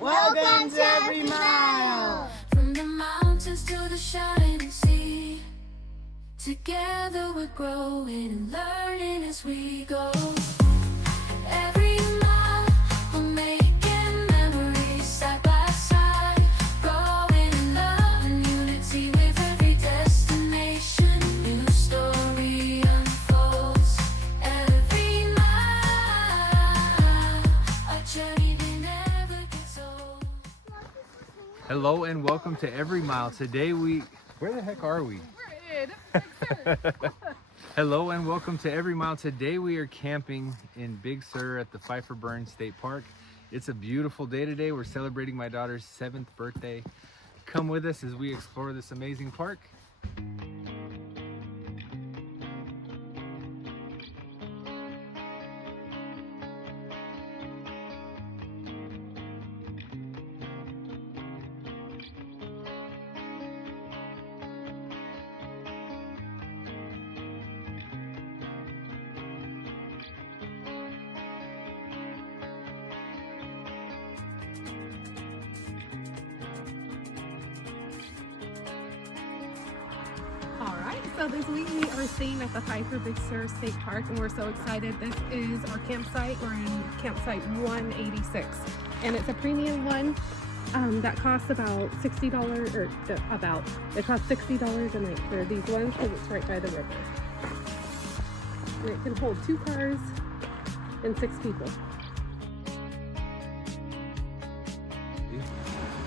Welcome to Every Mile! From the mountains to the shining sea, together we're growing and learning as we go. Every mile we're making memories side by side, growing in love and unity with every destination. New story unfolds every mile, a journey that never gets old. Hello and welcome to Every Mile. Today where the heck are we? We're in Big Sur. Hello and welcome to Every Mile. Today we are camping in Big Sur at the Pfeiffer State Park. It's a beautiful day today. We're celebrating my daughter's 7th birthday. Come with us as we explore this amazing park. Alright, so this week we are staying at the Pfeiffer Big Sur State Park and we're so excited. This is our campsite. We're in campsite 186 and it's a premium one that costs about $60 or it costs $60 a night for these ones because it's right by the river. And it can hold 2 cars and 6 people.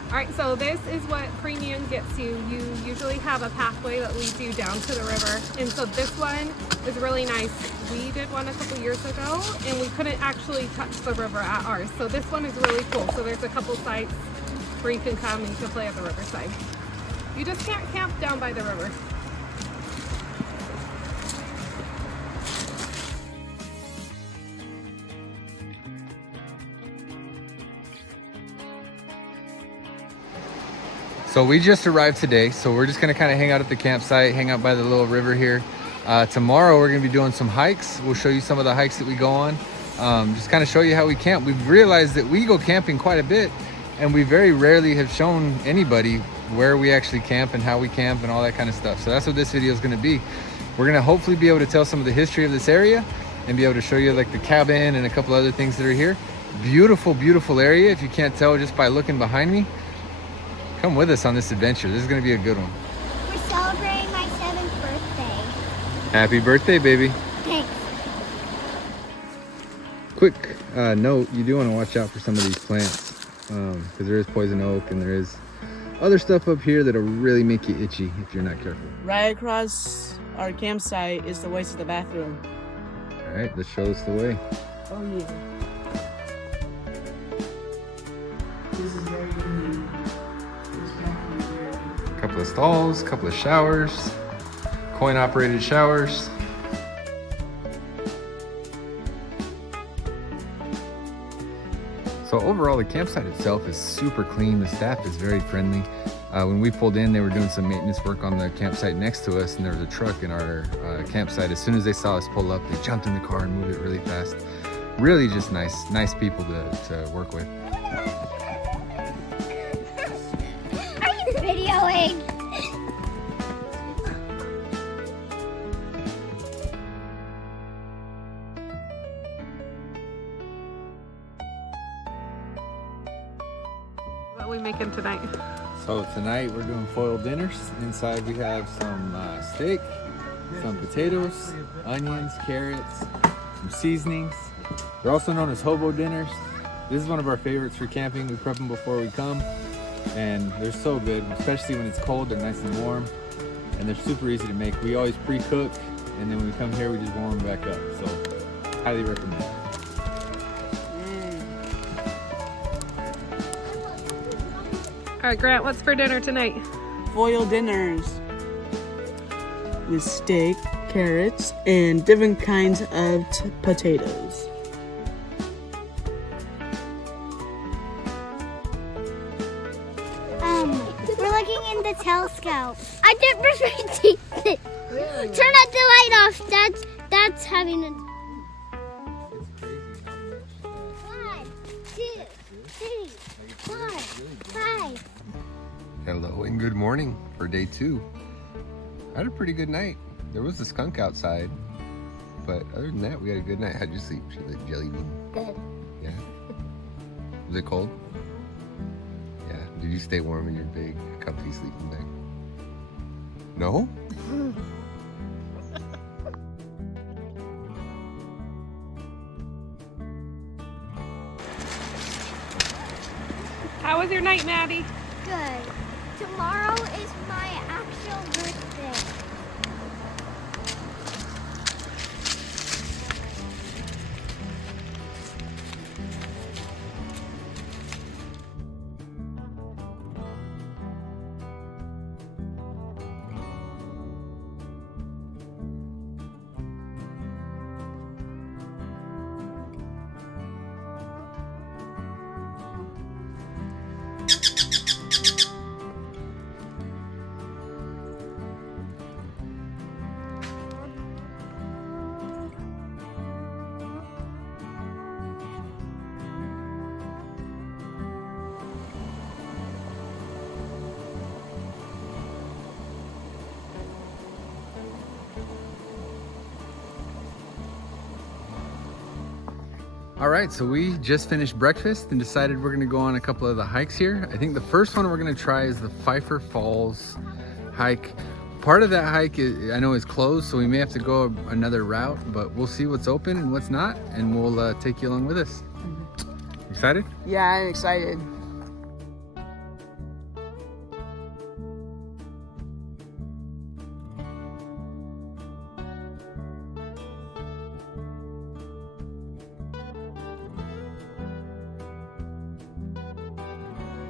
Alright, so this is what premium gets you. You usually have a pathway that leads you down to the river. And so this one is really nice. We did one a couple years ago and we couldn't actually touch the river at ours. So this one is really cool. So there's a couple sites where you can come and you can play at the riverside. You just can't camp down by the river. So we just arrived today, so we're just gonna kind of hang out at the campsite, hang out by the little river here. Tomorrow we're gonna be doing some hikes. We'll show you some of the hikes that we go on. Just kind of show you how we camp. We've realized that we go camping quite a bit and we very rarely have shown anybody where we actually camp and how we camp and all that kind of stuff. So that's what this video is gonna be. We're gonna hopefully be able to tell some of the history of this area and be able to show you like the cabin and a couple other things that are here. Beautiful, beautiful area. If you can't tell just by looking behind me, come with us on this adventure. This is gonna be a good one. We're celebrating my 7th birthday. Happy birthday, baby. Thanks. Quick note, you do wanna watch out for some of these plants because there is poison oak and there is other stuff up here that'll really make you itchy if you're not careful. Right across our campsite is the way to the bathroom. All right, let's show us the way. Oh yeah. This is very unique. Couple of stalls, couple of showers, coin operated showers. So overall, the campsite itself is super clean. The staff is very friendly. When we pulled in, they were doing some maintenance work on the campsite next to us, and there was a truck in our campsite. As soon as they saw us pull up, they jumped in the car and moved it really fast. Really just nice people to work with. Are you videoing? What are we making tonight? So tonight we're doing foil dinners. Inside we have some steak, some potatoes, onions, carrots, some seasonings. They're also known as hobo dinners. This is one of our favorites for camping. We prep them before we come and they're so good, especially when it's cold. They're nice and warm and they're super easy to make. We always pre-cook and then when we come here we just warm them back up. So highly recommend. All right, Grant, what's for dinner tonight? Foil dinners with steak, carrots, and different kinds of potatoes. We're looking in the telescope. I did perspective. Turn out the light off. That's having a. 1, 2, 3, 4. Hello and good morning for day 2. I had a pretty good night. There was a skunk outside, but other than that, we had a good night. How'd you sleep? She like jelly bean. Good. Yeah. Was it cold? Yeah. Did you stay warm in your big, comfy sleeping bag? No? How was your night, Maddie? Good. Tomorrow is my actual birthday. All right, so we just finished breakfast and decided we're gonna go on a couple of the hikes here. I think the first one we're gonna try is the Pfeiffer Falls hike. Part of that hike I know is closed, so we may have to go another route, but we'll see what's open and what's not, and we'll take you along with us. Excited? Yeah, I'm excited.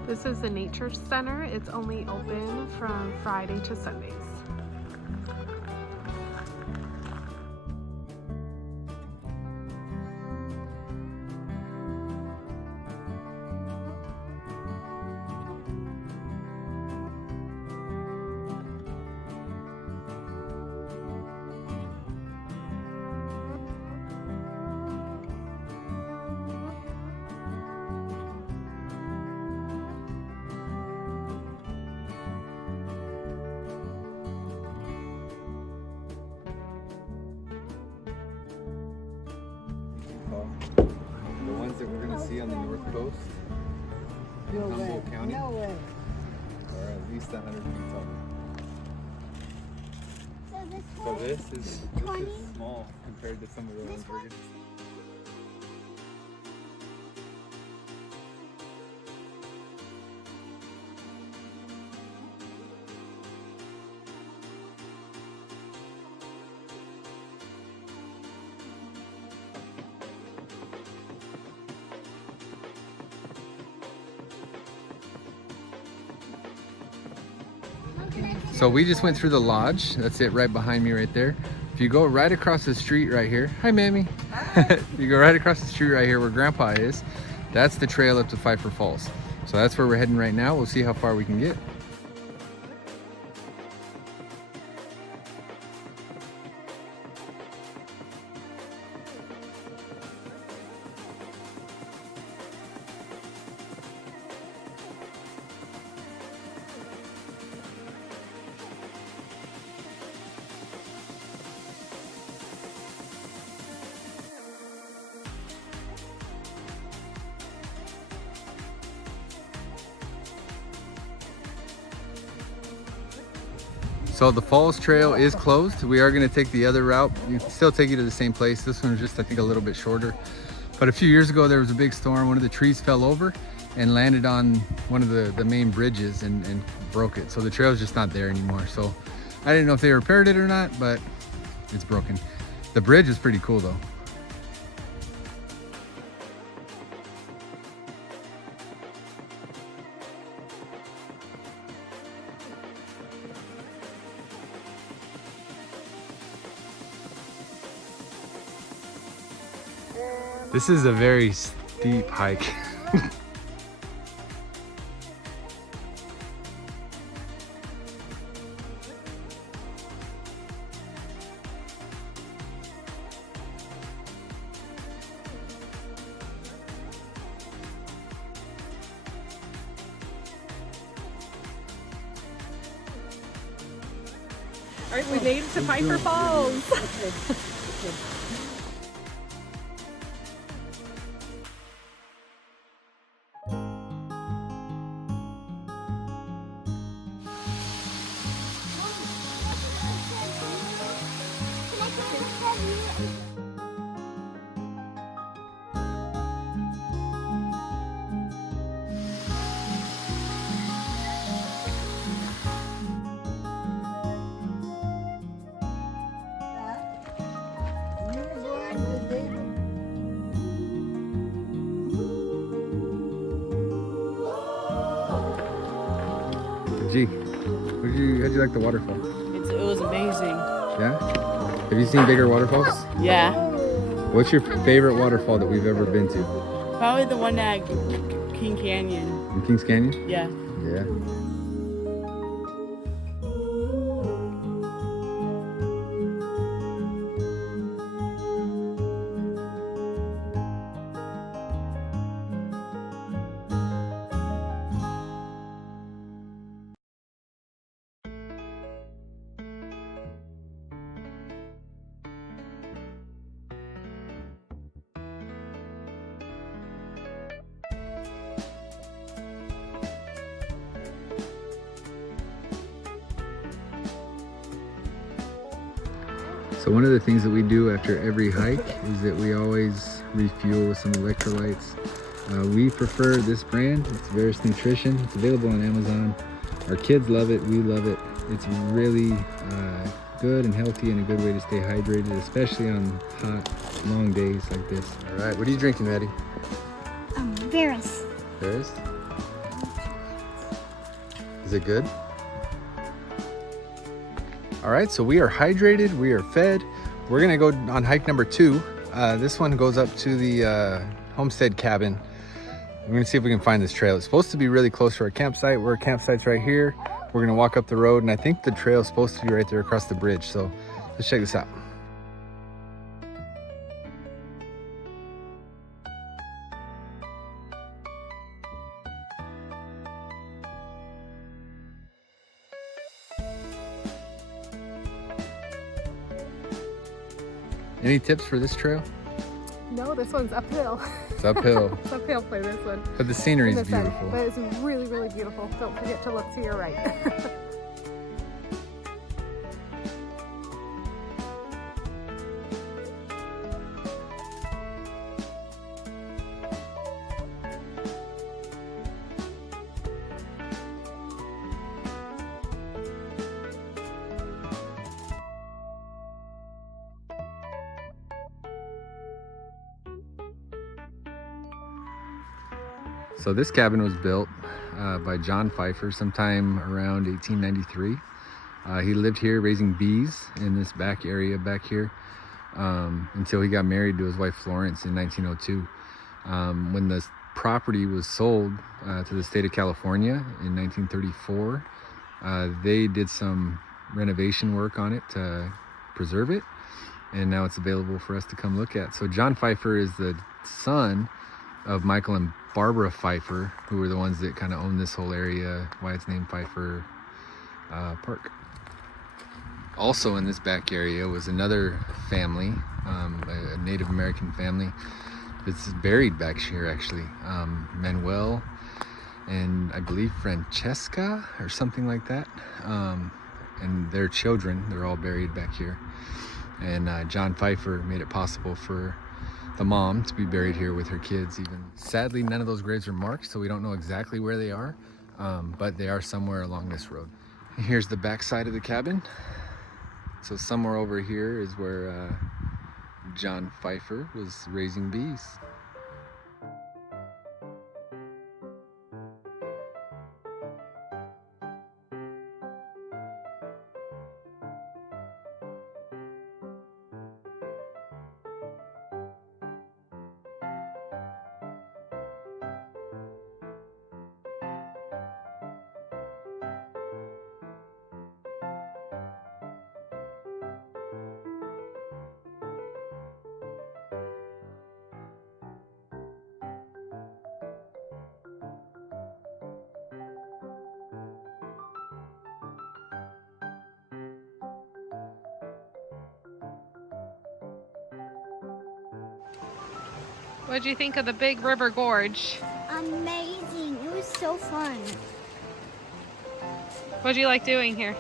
This is the Nature Center. It's only open from Friday to Sundays. The ones that we're gonna see on the north coast in Humboldt County are at least 100 feet tall. So this is small compared to some of the ones we're gonna see. So we just went through the lodge. That's it right behind me right there. If you go right across the street right here, hi Mammy. You go right across the street right here where Grandpa is, that's the trail up to Pfeiffer Falls. So that's where we're heading right now. We'll see how far we can get. So the Falls Trail is closed. We are gonna take the other route. You can still take you to the same place. This one's just, I think, a little bit shorter. But a few years ago, there was a big storm. One of the trees fell over and landed on one of the main bridges and broke it. So the trail's just not there anymore. So I didn't know if they repaired it or not, but it's broken. The bridge is pretty cool though. This is a very steep hike. All right, we made it to Pfeiffer Falls. G, how'd you like the waterfall? It was amazing. Yeah? Have you seen bigger waterfalls? Yeah. What's your favorite waterfall that we've ever been to? Probably the one at King Canyon. In Kings Canyon? Yeah. Yeah. So one of the things that we do after every hike is that we always refuel with some electrolytes. We prefer this brand. It's Varus Nutrition. It's available on Amazon. Our kids love it. We love it. It's really good and healthy and a good way to stay hydrated, especially on hot, long days like this. All right, what are you drinking, Maddie? Varus. Varus? Is it good? All right, so we are hydrated, we are fed. We're gonna go on hike number 2. This one goes up to the homestead cabin. We're gonna see if we can find this trail. It's supposed to be really close to our campsite. Our campsite's right here. We're gonna walk up the road, and I think the trail is supposed to be right there across the bridge. So let's check this out. Any tips for this trail? No, this one's uphill. It's uphill. It's uphill for this one. But the scenery is This end, beautiful. but it's really, really beautiful. Don't forget to look to your right. So this cabin was built by John Pfeiffer sometime around 1893. He lived here raising bees in this back area back here until he got married to his wife Florence in 1902. When the property was sold to the state of California in 1934, they did some renovation work on it to preserve it, and now it's available for us to come look at. So John Pfeiffer is the son of Michael and Barbara Pfeiffer, who were the ones that kind of owned this whole area, why it's named Pfeiffer Park. Also in this back area was another family, a Native American family that's buried back here actually. Manuel and I believe Francesca or something like that. And their children, they're all buried back here. And John Pfeiffer made it possible for the mom to be buried here with her kids even. Sadly, none of those graves are marked, so we don't know exactly where they are, but they are somewhere along this road. Here's the back side of the cabin. So somewhere over here is where John Pfeiffer was raising bees. What'd you think of the Big River Gorge? Amazing. It was so fun. What'd you like doing here?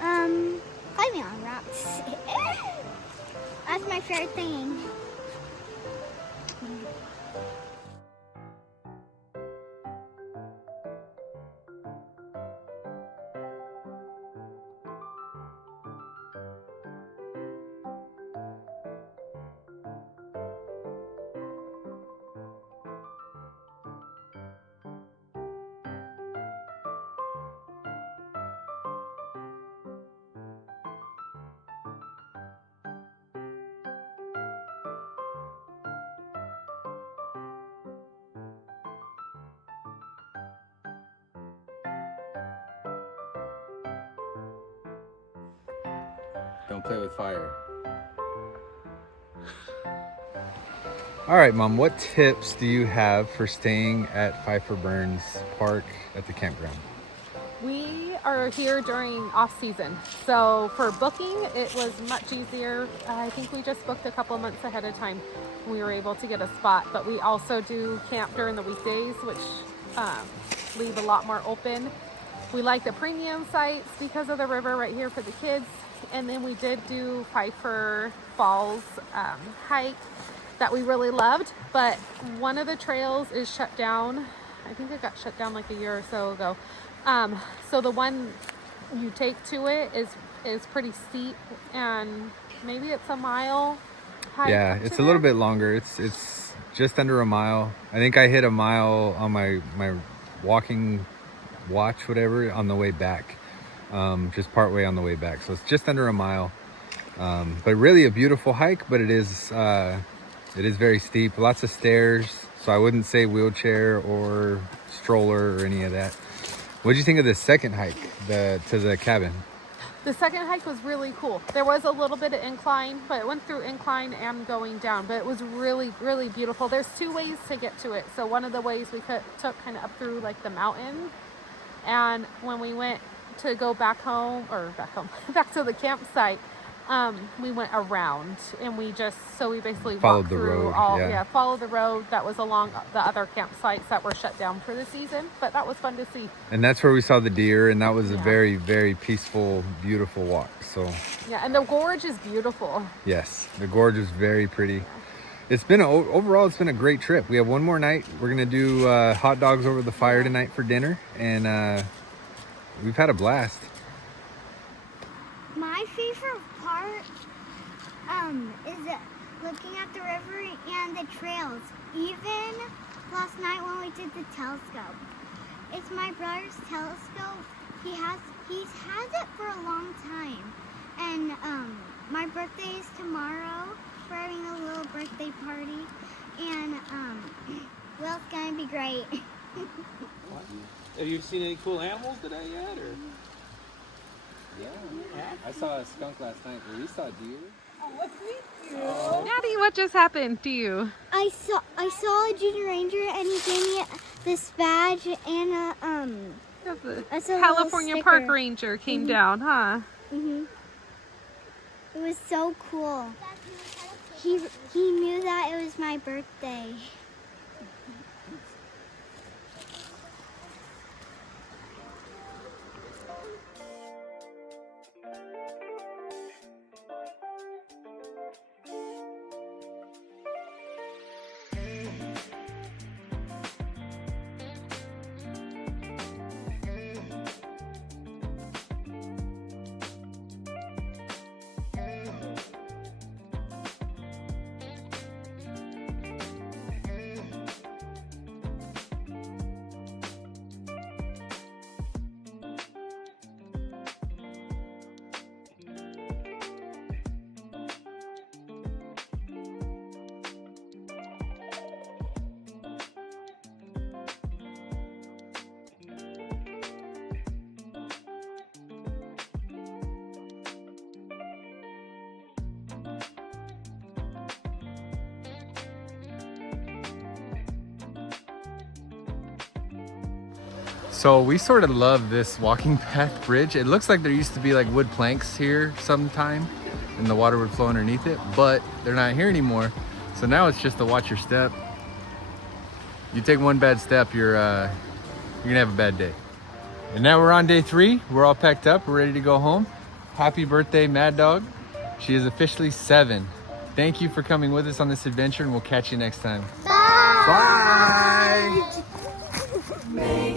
Climbing on rocks. That's my favorite thing. Don't play with fire. All right, Mom, what tips do you have for staying at Pfeiffer Burns Park at the campground? We are here during off season, so for booking it was much easier. I think we just booked a couple months ahead of time. We were able to get a spot, but we also do camp during the weekdays, which leave a lot more open. We like the premium sites because of the river right here for the kids, and then we did do Pfeiffer Falls hike that we really loved, but one of the trails is shut down. I think it got shut down like a year or so ago. So the one you take to it is pretty steep, and maybe it's a mile hike. Yeah, it's a little bit longer. It's just under a mile. I think I hit a mile on my walking watch, whatever, on the way back. Just part way on the way back. So it's just under a mile. But really a beautiful hike, but it is very steep, lots of stairs. So I wouldn't say wheelchair or stroller or any of that. What did you think of the second hike to the cabin? The second hike was really cool. There was a little bit of incline, but it went through incline and going down, but it was really, really beautiful. There's two ways to get to it. So one of the ways we took kind of up through like the mountain, and when we went to go back to the campsite, we went around, and we basically Followed walked the through road, followed the road that was along the other campsites that were shut down for the season, but that was fun to see. And that's where we saw the deer, and that was a very, very peaceful, beautiful walk. So yeah, and the gorge is beautiful. yes, the gorge is very pretty. It's been overall it's been a great trip. We have one more night. We're gonna do hot dogs over the fire tonight for dinner, and we've had a blast. My favorite part is looking at the river and the trails. Even last night when we did the telescope. It's my brother's telescope. He's had it for a long time. And my birthday is tomorrow. We're having a little birthday party. And well, it's gonna be great. Have you seen any cool animals today yet, or? Yeah, I saw a skunk last night, but we saw deer. Maddie, what just happened to you? I saw a junior ranger, and he gave me this badge and a California little Park sticker. Ranger came down, huh? It was so cool. He knew that it was my birthday. So we sort of love this walking path bridge. It looks like there used to be like wood planks here sometime and the water would flow underneath it, but they're not here anymore. So now it's just to watch your step. You take one bad step, you're gonna have a bad day. And now we're on day 3. We're all packed up. We're ready to go home. Happy birthday, Mad Dog. She is officially 7. Thank you for coming with us on this adventure, and we'll catch you next time. Bye. Bye.